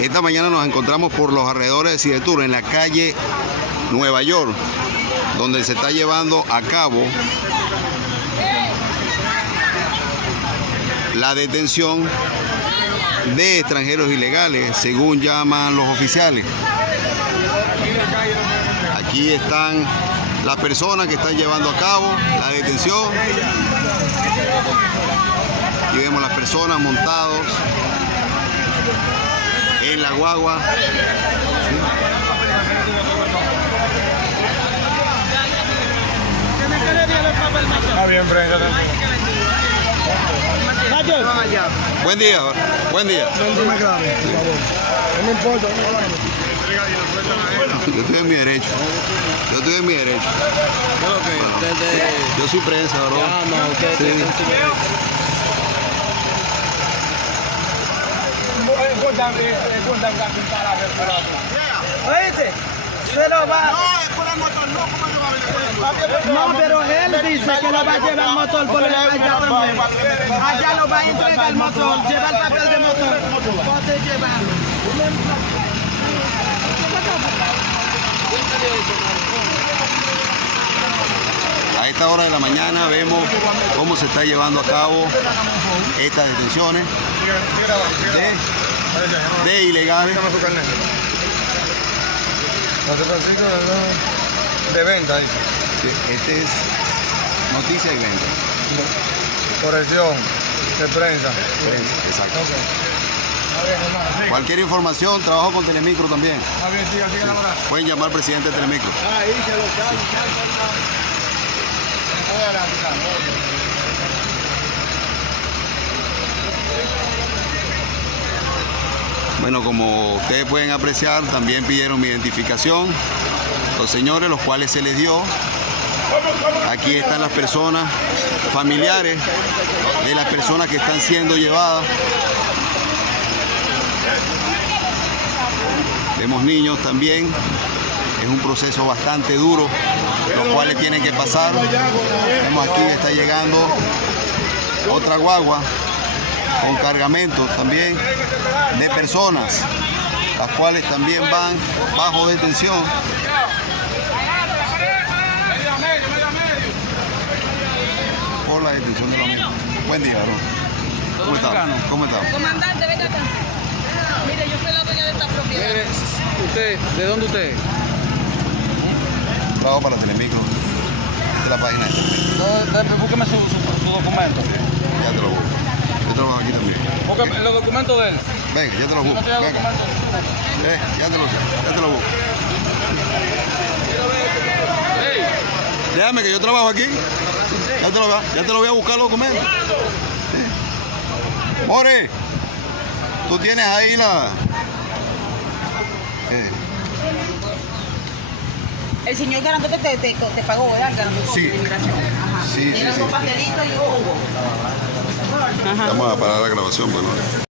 Esta mañana nos encontramos por los alrededores de Cidetur, en la calle Nueva York, donde se está llevando a cabo la detención de extranjeros ilegales, según llaman los oficiales. Aquí están las personas que están llevando a cabo la detención. Aquí vemos las personas montados en la guagua. Está bien, prensa. Buen día, buen día. No me grabe, por favor. No me importa, no me grabe. Yo estoy en mi derecho. Yo estoy en mi derecho. Yo soy prensa, bro. Sí. Oíste, se lo va. No, pero él dice que lo va a llevar el motor por allá primero. Allá lo va a entregar el motor, lleva el papel de motor. Puede llevarlo. A esta hora de la mañana vemos cómo se está llevando a cabo estas detenciones de ilegales. José Francisco de venta, dice. Este es noticia y venta. Corrección de prensa. Prensa, exacto. Okay. Cualquier información, trabajo con Telemicro también. Está bien, siga laborando. Pueden llamar al presidente de Telemicro. Ahí se lo Bueno, como ustedes pueden apreciar, también pidieron mi identificación. Los señores, los cuales se les dio. Aquí están las personas familiares de las personas que están siendo llevadas. Vemos niños también. Es un proceso bastante duro, los cuales tienen que pasar. Vemos aquí está llegando otra guagua con cargamentos también de personas, las cuales también van bajo detención. Por la detención de los mismos. Buen día, varón. ¿Cómo está? ¿Cómo está? Comandante, venga acá. Mire, yo soy la dueña de esta propiedad. Mire, usted, ¿de dónde usted es? Trabajo para Telemicro. Esta es la página. Búsqueme su documento. Ya te lo busco. Yo trabajo aquí también. Búsqueme los documentos de él. Venga, ya te lo busco. No tiene Venga. documentos. Ya te lo busco. Hey, Déjame que yo trabajo aquí. Ya te lo voy a buscar los documentos. Sí. More, tú tienes ahí la... El señor garante te pagó, ¿verdad? El garante Sí. de inmigración. Ajá. Sí, sí, Tiene sí. un papelito y Hugo. Vamos a parar la grabación, pues no.